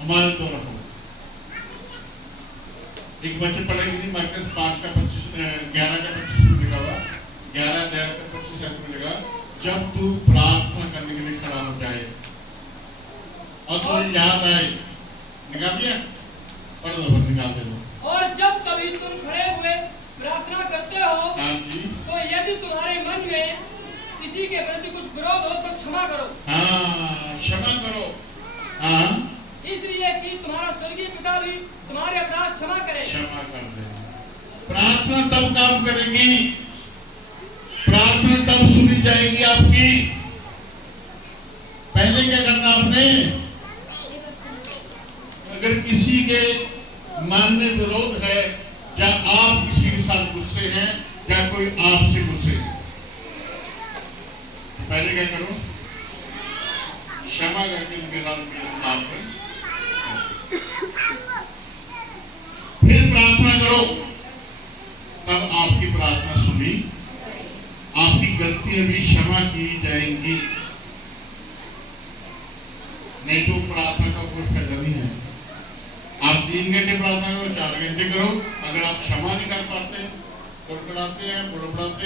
हमारे तो रहो। एक बच्चे पढ़ेगी नहीं मार्केट 5 का 25 11 का 25 मिलेगा, 11 का 25 मिलेगा जब तू प्रार्थना करने के लिए खड़ा हो जाए और तुझे याद आए। निकाल दिया, पढ़ दो, निकाल दे दो। और जब कभी तुम खड़े हुए प्रार्थना करते हो हाँ जी, तो यदि तुम्हारे मन में किसी के प्रति कुछ विरोध हो तो क्षमा करो। हाँ, क्षमा करो। हाँ, इसलिए कि तुम्हारा स्वर्गीय पिता भी तुम्हारे अपराध क्षमा करे। क्षमा कर दे। प्रार्थना तब काम करेगी, प्रार्थना तब सुनी जाएगी आपकी। पहले क्या करना आपने? अगर किसी के मन में विरोध है या आप किसी के साथ गुस्से हैं या कोई आपसे गुस्से है, पहले क्या करो? क्षमा करके उनके साथ आप फिर प्रार्थना करो, तब आपकी प्रार्थना सुनी, आपकी गलतियां भी क्षमा की जाएंगी। नहीं तो प्रार्थना का कोई फायदा नहीं है। आप 3 घंटे प्रार्थना करो, 4 घंटे करो, अगर आप क्षमा नहीं कर पाते, बड़बड़ाते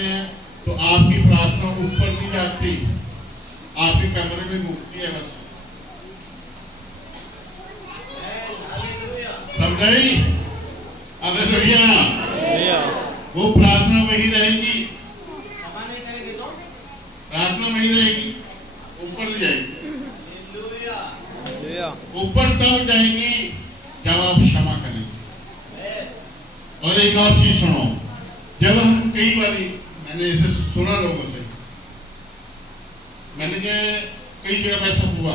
हैं, तो आपकी प्रार्थना ऊपर नहीं जाती, आपके कमरे में घूमती है बस। समझाई? अगर भैया वो प्रार्थना वही रहेगी, प्रार्थना वही रहेगी, ऊपर नहीं जाएगी। ऊपर तब जाएंगी जब आप क्षमा करेंगे। और एक और चीज सुनो, जब हम कई बार मैंने इसे सुना लोगों से, मैंने कई जगह ऐसा हुआ,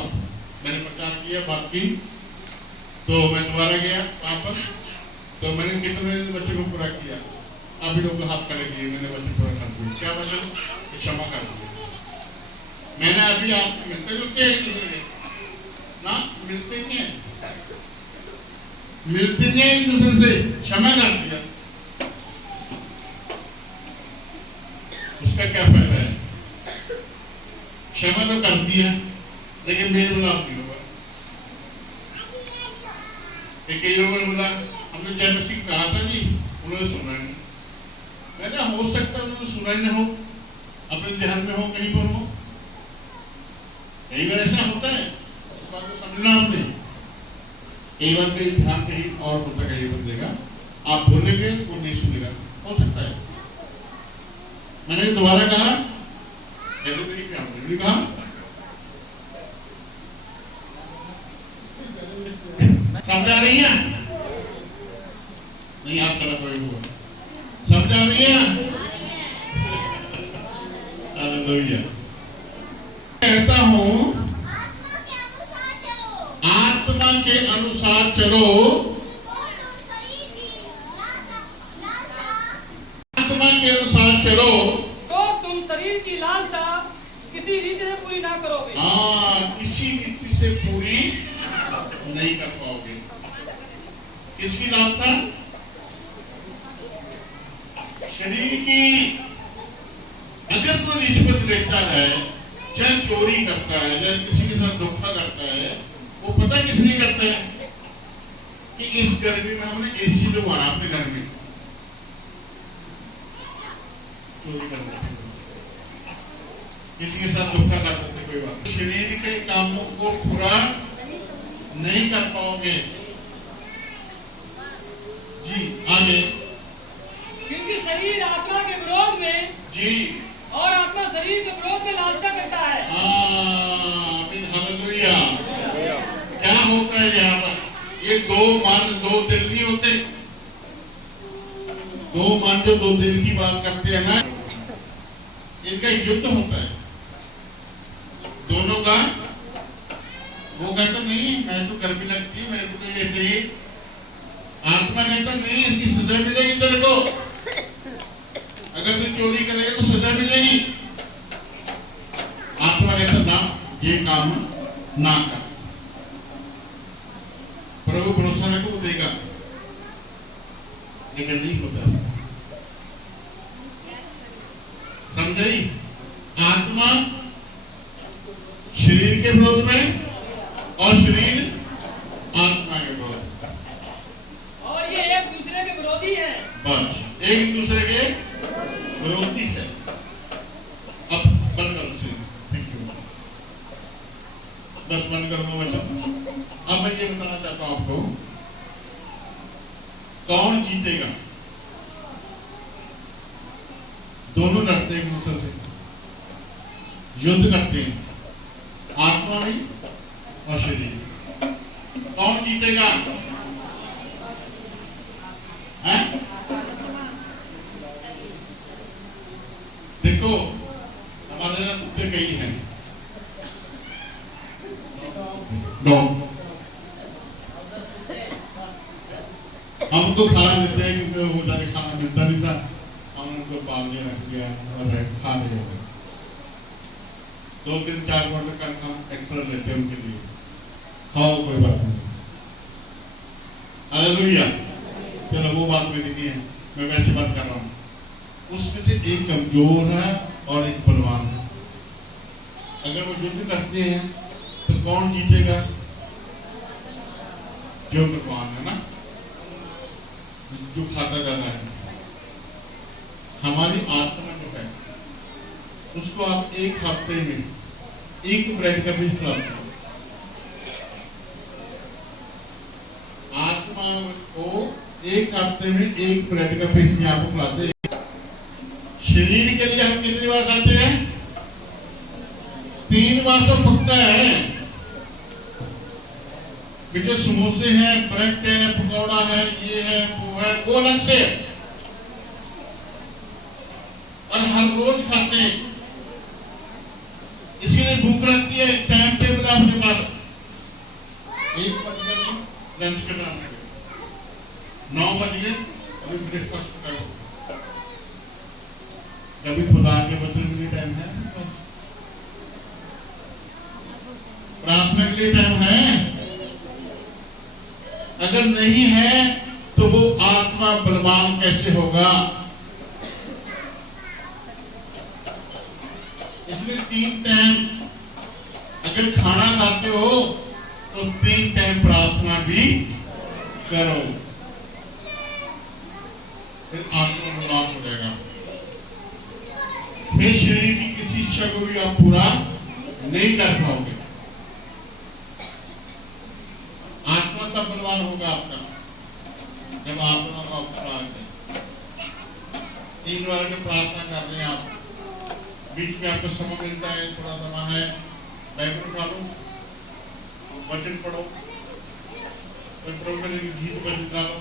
मैंने प्रचार किया, बात की, तो मैं दोबारा गया वापस, तो मैंने कितने बच्चों को पूरा किया, अभी लोग हाथ खड़े किए, मैंने बच्चे पूरा कर दिए। क्या मतलब? क्षमा कर दिया। मैंने अभी आप मिलते जुलते हैं ना, मिलते नहीं है, मिलते नहीं एक दूसरे से, क्षमा कर दिया, उसका क्या फायदा है? क्षमा तो कर दिया लेकिन मेरे बदलाव नहीं होगा। कई लोगों ने बोला हमने जय मसीह कहा था जी, उन्होंने सुना नहीं। मैंने हो सकता है उन्होंने सुना ही ना हो, अपने ध्यान में हो, कहीं पर हो, कई बार ऐसा होता है, इस बात को समझना आपने। कई बार कहीं ध्यान कहीं और होता है, कहीं बंदे का आप बोलेंगे वो नहीं सुनेगा, हो सकता है। मैंने दोबारा कहा, कहा समझ आ रही है? नहीं, आप गलत हुए हुआ, समझ आ रही है? हालेलुया। कहता हूं आत्मा के अनुसार चलो, आत्मा के अनुसार चलो तो तुम शरीर की लालसा किसी रीति से पूरी ना करोगे। हाँ, किसी रीति से पूरी नहीं कर पाओगे। किसकी लालसा? शरीर की। अगर कोई रिश्वत लेता है, चाहे चोरी करता है, चाहे किसी के साथ धोखा करता है, वो पता किस लिए करता है? कि इस गर्मी में हमने एसी लगवाना अपने घर में, चोरी कर देते, किसी के साथ धोखा कर सकते, कोई बात। शरीर के कामों को पूरा नहीं कर पाओगे। जी आगे। क्योंकि शरीर आत्मा के विरोध में जी और आत्मा शरीर के विरोध में लालसा करता है। हालेलुया। क्या होता है यहाँ पर? ये दो मन दो दिल नहीं होते, दो मन जो दो दिल की बात करते हैं ना, इनका युद्ध होता है दोनों का। वो कहता नहीं मैं तो गर्मी लगती है, मेरे को तो ये चाहिए। आत्मा कहता नहीं, इसकी सजा मिलेगी तेरे को, अगर तू चोरी करेगा तो सजा मिलेगी। आत्मा कहता ना, ये काम ना कर, प्रभु भरोसा रखो देगा, लेकिन नहीं होता। समझाई? आत्मा शरीर के विरोध में और शरीर आत्मा अब मैं ये बताना चाहता हूं आपको, कौन जीतेगा? दोनों लड़ते हैं एक दूसरे से, युद्ध करते हैं, आत्मा भी और शरीर। कौन जीतेगा? हैं? देखो हमारे यहाँ कुत्ते कई हैं, डॉग। हम तो खाना देते हैं क्योंकि वो जाके खाना मिलता नहीं था, हमने उनको पाल के रख दिया और खा लिया। 2-3-4 क्वार्टर का हम एक्स्ट्रा लेते हैं उनके लिए, खाओ कोई बात नहीं। हालेलुया। चलो वो बात मेरी नहीं है, मैं वैसे बात कर रहा हूँ। उसमें से एक कमजोर है और एक बलवान है। अगर वो युद्ध करते हैं तो कौन जीतेगा? जो बलवान है ना, जो खाता ज्यादा है। हमारी आत्मा जो है उसको आप एक हफ्ते में एक ब्रेड का पीस खिलाते हैं। आत्मा को एक हफ्ते में एक ब्रेड का पीस आपको खिलाते हैं। शरीर के लिए हम कितनी बार खाते हैं? 3 बार तो पक्का है। जो समोसे हैं, ब्रेड है, पकौड़ा है, ये है, वो अलग से, और हर रोज खाते हैं। इसीलिए भूख लगती है। टाइम टेबल आपके पास 1 बज गए लंच करना, 9 बज गए अभी ब्रेकफास्ट करो। कभी खुदा के बच्चों के लिए टाइम है? प्रार्थना के लिए टाइम है? अगर नहीं है तो वो आत्मा बलवान कैसे होगा? इसलिए 3 टाइम अगर खाना खाते हो तो 3 टाइम प्रार्थना भी करो, फिर आत्मा बलवान हो जाएगा। फिर शरीर की किसी इच्छा को भी आप पूरा नहीं कर पाओगे। आत्मा का बलवान होगा आपका जब आत्मा का उपचार है। 3 बार की प्रार्थना कर रहे हैं आप, बीच में आपको समय मिलता है, थोड़ा समय है, बाइबल उठा लो, वचन पढ़ो, कोई प्रभु के गीत बजा लो,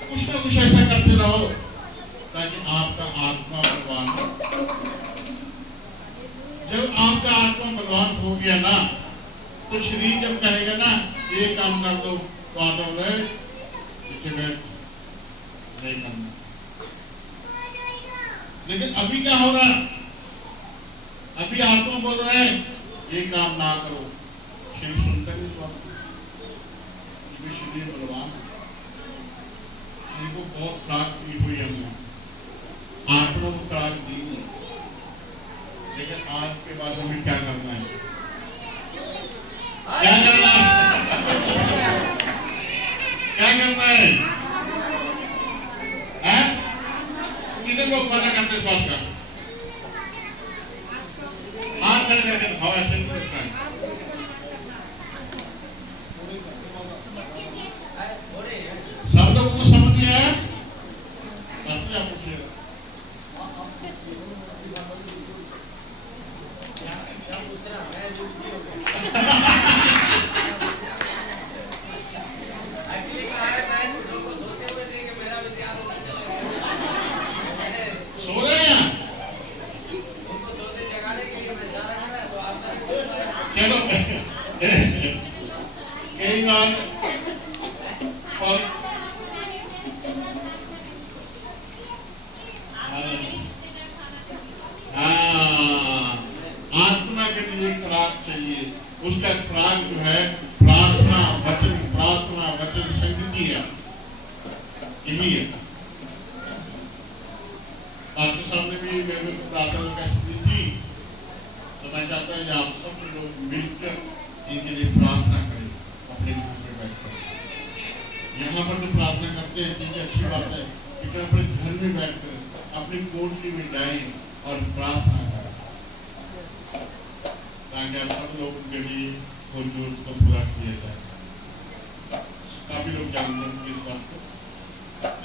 कुछ ना कुछ ऐसा करते रहो ताकि आपका आत्मा बलवान हो। जब आपका आत्मा बलवान हो गया ना, तो शरीर जब कहेगा ना ये काम कर दो तो आत्मा बोले नहीं करना। लेकिन अभी क्या हो रहा है? अभी आत्मा बोल रहा है ये काम ना करो, शरीर सुनता नहीं इस बात को। शरीर बलवान, शरीर को बहुत खुराक दी हुई हमने, आत्मा को खुराक दी है। लेकिन आज के बाद हमें क्या करना है? क्या करना है? क्या करना है? कितने लोग वादा करते इस बात का? हाथ खड़े करके दिखाओ, ऐसे नहीं करता है। सब लोगों को समझ नहीं आया? आप पूछिएगा। सो रहे हैं? चलो कई बार आत्मा के लिए खुराक चाहिए। उसका खुराक जो है प्रार्थना वचन संगति है, यही है। आपके सामने भी मेरे प्रार्थना का स्थिति थी, तो मैं चाहता हूँ आप सब लोग मिलकर इनके लिए प्रार्थना करें। अपने घर में बैठकर यहाँ पर जो प्रार्थना करते हैं ठीक है, अच्छी बात है, लेकिन अपने घर में बैठकर अपनी कोठरी में जाएं और प्रार्थना करें ताकि आप सब लोग उनके लिए वो जो उसको पूरा किया जाए। काफी लोग जानते हैं इस बात को,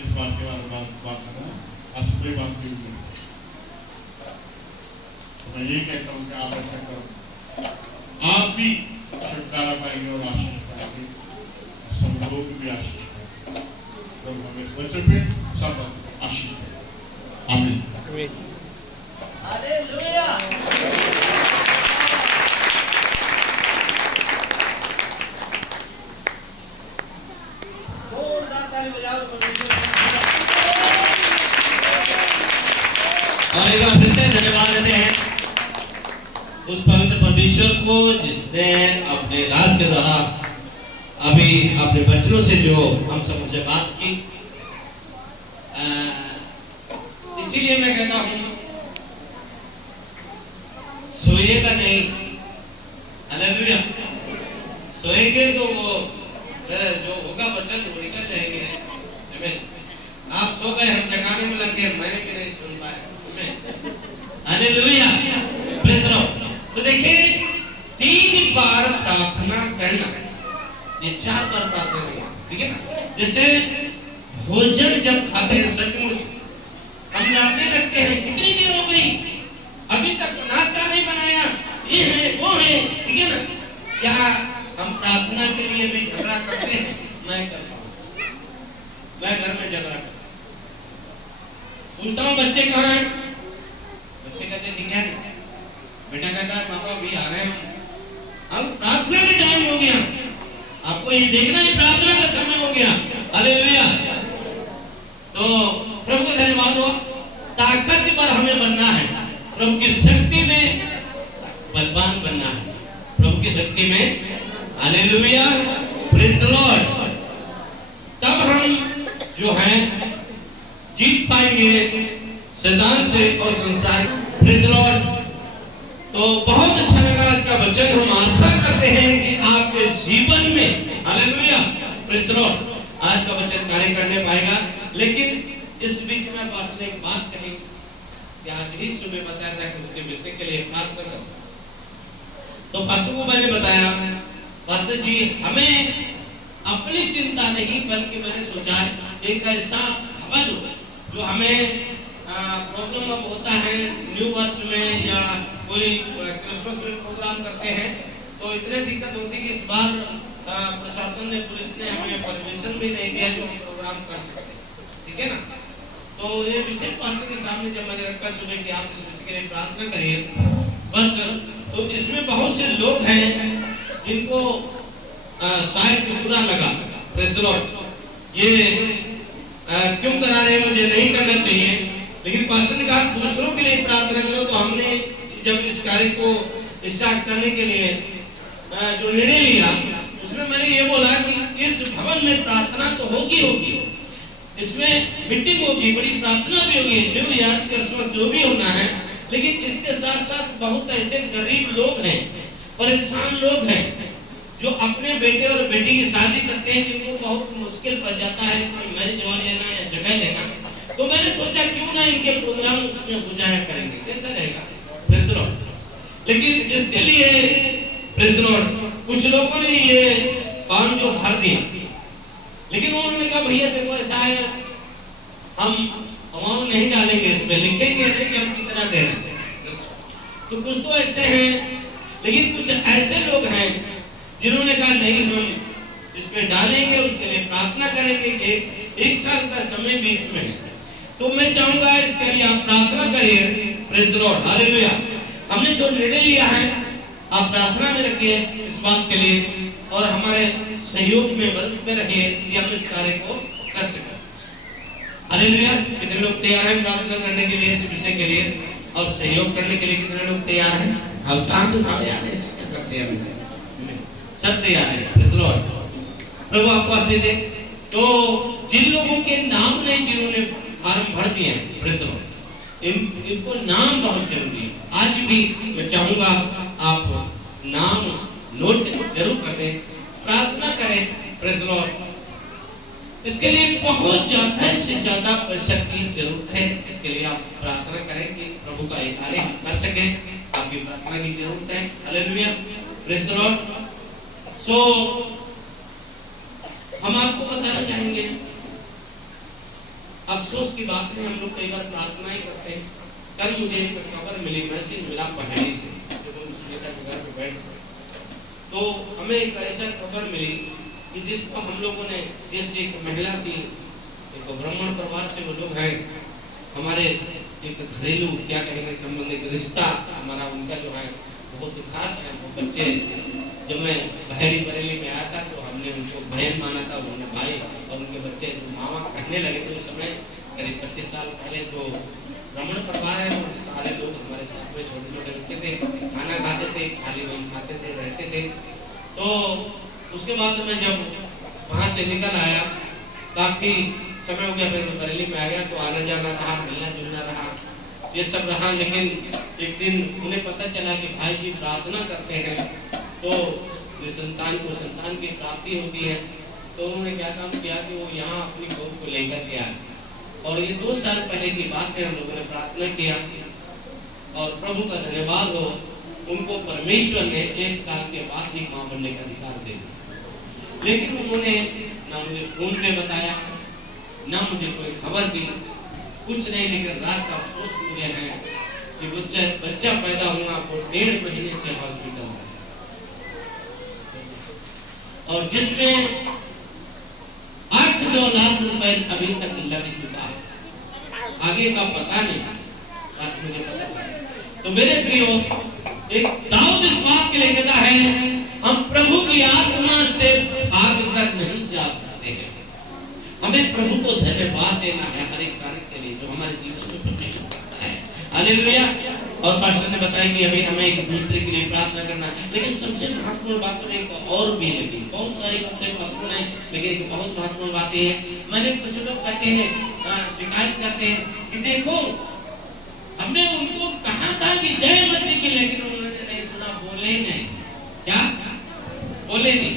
इस बात के बारे में बात करना असली बात भी नहीं। तो मैं ये कहता हूँ कि आप ऐसा करो, आप भी छुटकारा पाएंगे और आशीष पाएंगे, सब लोग भी आशीष पाएंगे। तो हमें इस वचन पे सब आशीष पाएंगे। आमीन। हालेलुया। और एक बार फिर से धन्यवाद देते हैं उस पवित्र परमेश्वर को जिसने अपने दास के द्वारा अभी अपने बच्चों से जो हम सब मुझसे बात की। इसीलिए मैं कहता हूँ सोइएगा नहीं, हालेलुया। सोएंगे तो वो जो होगा वचन वो निकल जाएंगे। आमीन। आप सो गए, हम जगाने में लग गए, मैंने भी नहीं सुन पाया। Hallelujah, praise the Lord. तो देखिए 3 बार प्रार्थना करना, ये 4 बार प्रार्थना करना, ठीक है ना। जैसे भोजन जब खाते हैं, सचमुच हम जानने लगते हैं कितनी देर हो गई, अभी तक नाश्ता नहीं बनाया, ये है वो है, ठीक है ना। क्या हम प्रार्थना के लिए भी झगड़ा करते हैं? मैं करता हूँ, मैं घर में झगड़ा करता हूँ। पूछता हूँ बच्चे कहाँ हैं, बच्चे कहते ठीक है, बेटा कहता है पापा भी आ रहे हैं। अब प्रार्थना का टाइम हो गया, आपको ये देखना है प्रार्थना का समय हो गया। हालेलुया। तो प्रभु का धन्यवाद हो, ताकत पर हमें बनना है, प्रभु की शक्ति में बलवान बनना है, प्रभु की शक्ति में। Hallelujah, praise the Lord. तब हम जो हैं जीत पाएंगे शैतान से और संसार। Praise the Lord. तो बहुत अच्छा लगा आज का वचन। हम आशा करते हैं कि आपके जीवन में, हालेलुया, प्रेज़ द लॉर्ड, आज का वचन कार्य करने पाएगा। लेकिन इस बीच में पास्टर ने एक बात कही कि आज ही सुबह बताया था कि उसके विषय के लिए बात कर रहा हूं। तो पास्टर को मैंने बताया, पास्टर जी हमें अपनी चिंता नहीं, बल्कि मैंने सोचा है एक ऐसा हवन हो जो हमें प्रॉब्लम अब होता है न्यू वर्ष में या कोई क्रिसमस में प्रोग्राम करते हैं तो इतने दिक्कत होती है कि इस बार प्रशासन ने, पुलिस ने हमें परमिशन भी नहीं दिया जो हम प्रोग्राम कर सकते, ठीक है ना। तो ये विषय पास्टर के सामने जब मैंने रखा सुबह कि आप इस विषय के लिए प्रार्थना करिए बस। तो इसमें बहुत से लोग हैं जिनको शायद बुरा लगा, प्रेज़ द लॉर्ड, ये क्यों करा रहे हैं, मुझे नहीं करना चाहिए। लेकिन पास्टर ने कहा दूसरों के लिए प्रार्थना करो। तो हमने जब इस कार्य को स्टार्ट करने के लिए जो निर्णय लिया उसमें मैंने ये बोला कि इस भवन में प्रार्थना तो होगी, इसमें मीटिंग होगी, बड़ी प्रार्थना भी होगी, न्यू ईयर क्रिसमस जो भी होना है। लेकिन इसके साथ साथ बहुत ऐसे गरीब लोग हैं, परेशान लोग हैं जो अपने बेटे और बेटी की शादी करते हैं, जिनको बहुत मुश्किल पड़ जाता है मैरिज जमा लेना या जगह लेना। तो मैंने सोचा क्यों ना इनके प्रोग्राम उसमें हो जाया करेंगे, कैसा रहेगा, प्रेज़ द लॉर्ड। लेकिन इसके लिए प्रेज़ द लॉर्ड कुछ लोगों ने ये काम जो भर दिया, लेकिन उन्होंने कहा भैया देखो ऐसा है, हम अमाउंट नहीं डालेंगे, इसमें लिखेंगे नहीं कि हम कितना दे रहे हैं। तो कुछ तो ऐसे हैं, लेकिन कुछ ऐसे लोग हैं जिन्होंने कहा नहीं हम इस पे डालेंगे, उसके लिए प्रार्थना करेंगे। एक साल का समय भी इसमें है। तो मैं चाहूंगा इसके लिए आप प्रार्थना करिए, प्रेज़ द लॉर्ड, हालेलुया। हमने जो निर्णय लिया है आप प्रार्थना में रखिए इस बात के लिए और हमारे सहयोग में मदद में रखिए कि हम इस कार्य को कर सकें। हालेलुया। कितने लोग तैयार हैं प्रार्थना करने के लिए, इस विषय के लिए और सहयोग करने के लिए कितने लोग तैयार हैं? हम काम तो उठाओ यार, ऐसे क्या करते हैं, सब तैयार है, प्रेज़ द लॉर्ड। प्रभु आपको आशीष दे। तो जिन लोगों के नाम नहीं, जिन्होंने फॉर्म भर दिए हैं, प्रेज़ द लॉर्ड, इनको नाम बहुत जरूरी है। आज भी मैं चाहूंगा आप नाम नोट जरूर करें, प्रार्थना करें, प्रेज़ द लॉर्ड। इसके लिए बहुत ज्यादा से ज्यादा पैसा की जरूरत है। इसके लिए आप प्रार्थना करें कि प्रभु का एक कार्य कर सके, आपकी प्रार्थना की जरूरत है। Hallelujah, praise the Lord. So हम आपको बताना चाहेंगे, अफसोस की बात है, हम लोग कई बार प्रार्थनाएं करते हैं। कल मुझे एक खबर मिली, मैसेज मिला पहाड़ी से, जब हम सुनीता के घर पे बैठ गए तो हमें एक ऐसा खबर मिली कि जिसको हम लोगों ने, जैसे एक महिला थी, एक ब्राह्मण परिवार से वो लोग हैं, हमारे एक घरेलू क्या कहेंगे संबंध, एक रिश्ता हमारा उनका जो है बहुत खास है। वो बच्चे जब मैं बहरी बरेली में आया था तो हमने उनको बहन माना था, उन्होंने भाई, और उनके बच्चे मामा कहने लगे थे। उस समय करीब 25 साल पहले जो ब्राह्मण परिवार है, वो सारे लोग हमारे साथ में छोटे छोटे बच्चे थे, खाना खाते थे, खाली वही खाते थे, रहते थे। तो उसके बाद मैं जब वहाँ से निकल आया, काफी समय हो गया, फिर मैं बरेली में आ गया, तो आना जाना रहा, मिलना जुलना रहा, ये सब रहा। लेकिन एक दिन उन्हें पता चला कि भाई जी प्रार्थना करते हैं तो संतान को संतान की प्राप्ति होती है। तो उन्होंने क्या काम किया कि वो यहाँ अपनी बहू को लेकर के आए, और ये 2 साल पहले की बात है। हम लोगों ने प्रार्थना किया और प्रभु का धन्यवाद हो, उनको परमेश्वर ने 1 साल के बाद ही मां बनने का अधिकार दे दिया। लेकिन उन्होंने ना मुझे फोन पे बताया, ना मुझे कोई खबर दी, कुछ नहीं। लेकिन रात का अफसोस मुझे है कि बच्चा पैदा हुआ, वो 1.5 महीने से हॉस्पिटल में, और जिसमें 8-9 लाख रुपए अभी तक लग चुका है। आगे का पता नहीं, बात मुझे पता है। तो मेरे प्रियो, एक दाऊद इस बात के लिए कहता है, हम प्रभु की आत्मा से भाग कर नहीं जा सकते हैं। हमें प्रभु को धन्यवाद देना है हर एक कार्य के लिए जो हमारे जीवन में परमेश्वर करता है। हालेलुया। और पास्टर ने बताया कि अभी हमें एक दूसरे के लिए प्रार्थना करना है। लेकिन सबसे महत्वपूर्ण बात में एक और भी लगी, बहुत सारी बातें महत्वपूर्ण है, लेकिन एक बहुत महत्वपूर्ण बात है। मैंने कुछ लोग कहते हैं, शिकायत करते हैं कि देखो हमने उनको कहा था कि जय मसीह की, लेकिन उन्होंने नहीं सुना, बोले नहीं। क्या बोले नहीं?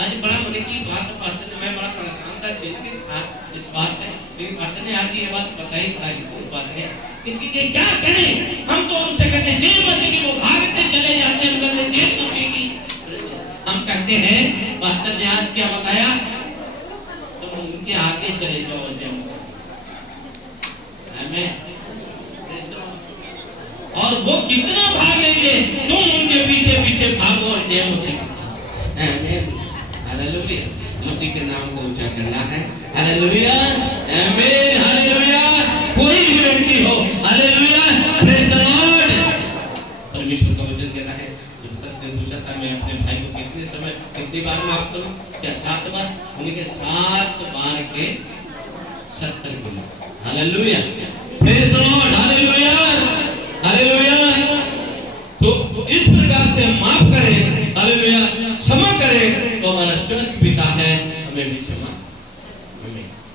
आज बड़ा मन की बात पास्टर ने, मैं बड़ा परेशान था, चिंतित था इस बात से, लेकिन पास्टर ने आज ये बात बताई, बड़ा ही बात है। किसी के क्या करें, हम तो उनसे कहते हैं जय मसीह की, वो भागते चले जाते हैं, कहते जय मसीह की। हम कहते हैं पास्टर ने आज क्या बताया, तो उनके आगे चले जाओ जय मसीह। आमीन। और वो कितना भागेंगे, तुम उनके पीछे पीछे भागो और जय मसीह। आमीन। हालेलुया। मसीह के नाम को ऊंचा करना है। हालेलुया। आमीन। हालेलुया। कोई भी व्यक्ति हो, हालेलुया, प्रेज़ द लॉर्ड। परमेश्वर का वचन कहता है, जब तक से पूछता मैं अपने भाई को कितनी बार माफ करूं? क्या 7 बार? उनके 7 बार के 70 गुना। Hallelujah. Praise the Lord. Hallelujah. Hallelujah. तो इस प्रकार से माफ करें, हालेलुया, क्षमा करें, तो हमारा स्वर्गीय पिता है हमें भी क्षमा।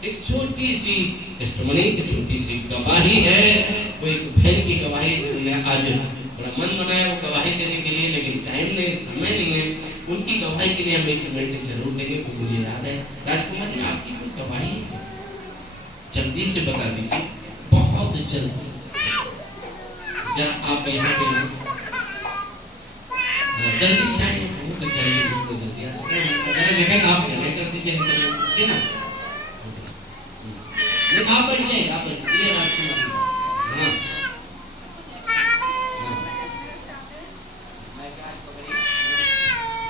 एक छोटी सी टेस्टिमनी, एक छोटी सी गवाही है, वो एक बहन की गवाही। उन्होंने आज बड़ा मन बनाया वो गवाही देने के लिए, लेकिन टाइम नहीं, समय नहीं है। उनकी गवाही के लिए हम 1 मिनट जरूर देंगे। तो मुझे याद है राजकुमार जी, आपकी कोई गवाही जल्दी से बता दीजिए, बहुत जल्दी। जरा आप यहाँ पे जल्दी से आइए, बहुत जल्दी आ सकते हैं। लेकिन आप कर दीजिए ना, आप बैठिए, आप बैठिए। हाँ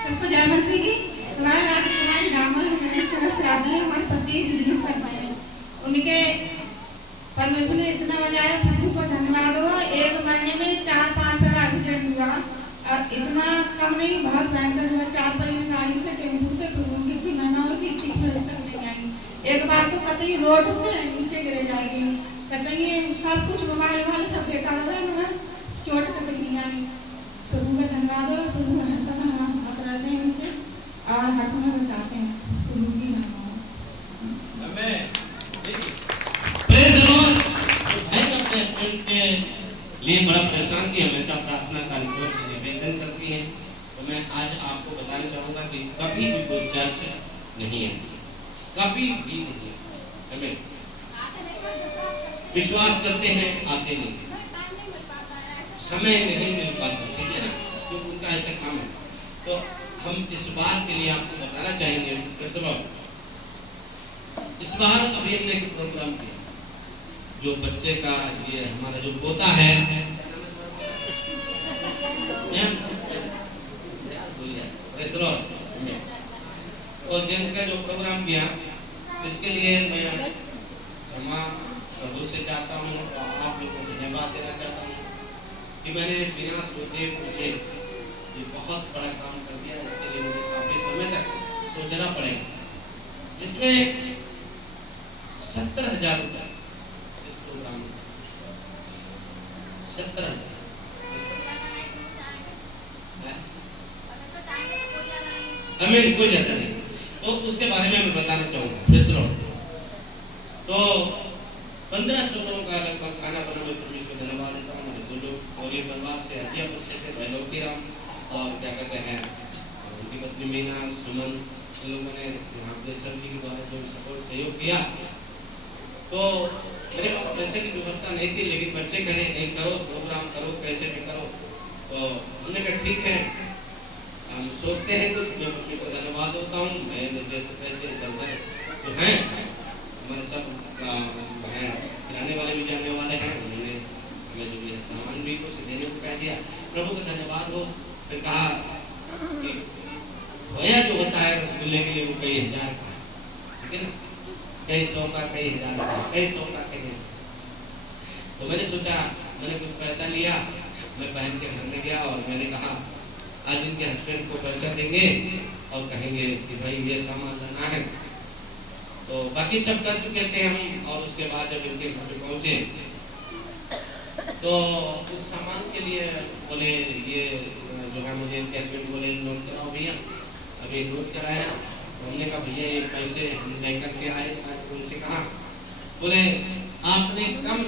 सबको जय मसीह की। हमारे राजकुमारी दामन हमारे पति बिजनेस कर पाए, उनके परमेश्वर ने इतना बजाया, प्रभु को धन्यवाद हो। 1 महीने में 4-5 बार एक्सीडेंट हुआ, और इतना कम नहीं, बहुत भयंकर हुआ। 4 बजे गाड़ी से, टेम्पू से, क्योंकि महीना हो कि 30 बजे तक नहीं आई। एक बार तो कहते ही रोड से नीचे गिरे जाएगी, कहते ही सब कुछ मोबाइल सब बेकार हो गया, मगर चोट तक नहीं आई। प्रभु का धन्यवाद हो। प्रभु हर समय हमारे साथ रहते हैं उनके, और हर समय बचाते हैं। प्रभु की धन्यवाद। आमीन। Praise the Lord. अपने फ्रेंड के लिए बड़ा परेशान की हमेशा प्रार्थना का रिक्वेस्ट निवेदन करती हैं। तो मैं आज आपको बताना चाहूँगा कि कभी भी कोई चर्च नहीं है, कभी भी नहीं। आमीन। विश्वास करते हैं, आते नहीं, समय नहीं मिल पाता, ठीक है ना, तो उनका ऐसा काम है। तो हम इस बार के लिए आपको बताना चाहेंगे। फर्स्ट ऑफ ऑल, इस बार अभी हमने एक प्रोग्राम किया, जो बच्चे का ये हमारा जो पोता है और जेंट्स का जो प्रोग्राम किया, इसके लिए मैं क्षमा प्रभु से चाहता हूँ और आप लोगों को धन्यवाद देना चाहता हूँ कि मैंने बिना सोचे पूछे ये बहुत बड़ा काम कर दिया। इसके लिए मुझे काफी समय तक सोचना पड़ेगा, जिसमें 70,000 रुपये इस प्रोग्राम में 70,000 हमें कोई जाता नहीं। तो उसके बारे में मैं बताना चाहूँगा। तो 1500 लोगों का लगभग खाना बना, मैं परमेश्वर को धन्यवाद देता हूँ। मेरे 2 लोग और ये परिवार से हथियापुर से थे, भाई राम और क्या कहते हैं उनकी पत्नी मीना, सुमन, इन लोगों ने यहाँ पे सब्जी के द्वारा जो सपोर्ट सहयोग किया। तो मेरे पास पैसे की व्यवस्था नहीं थी, लेकिन बच्चे कहे नहीं करो, प्रोग्राम करो, पैसे भी करो। तो हमने कहा ठीक है, हम सोचते हैं कुछ, मैं अपने को धन्यवाद देता हूँ। मैं जैसे पैसे चलते तो हैं, हमारे सब हैं किराने वाले भी जानने वाले हैं, उन्होंने हमें जो भी सामान भी कुछ देने को कह दिया। प्रभु का धन्यवाद हो। फिर कहा कि खोया जो होता है रसगुल्ले के लिए वो कई हजार का, ठीक है ना, कई 100 का, कई 1000 का, कई 100 का, कई। तो मैंने सोचा, मैंने कुछ पैसा लिया, मैं बहन के घर में गया और मैंने कहा आज इनके हस्बैंड को पैसा देंगे और कहेंगे कि भाई ये सामान लाना है। तो बाकी सब कर चुके थे हम, और उसके बाद जब इनके घर पे पहुंचे तो उस सामान के लिए बोले ये जो है मुझे इनके हस्बैंड बोले नोट कराओ भैया। अभी नोट कराया, हमने कहा भैया ये पैसे हम लेकर के आए, शायद उनसे कहा, बोले आपने कम